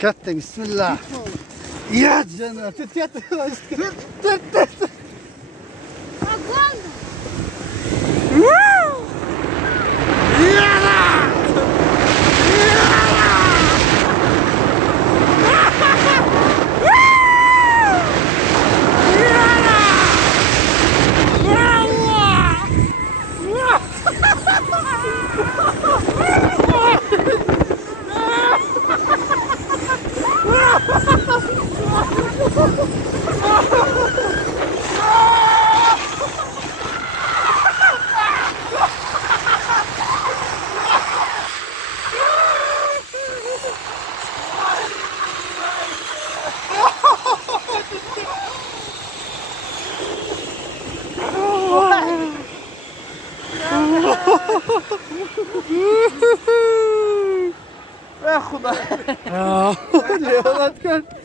كتة بسم الله يا جنة تت يا خدا يا ولد كان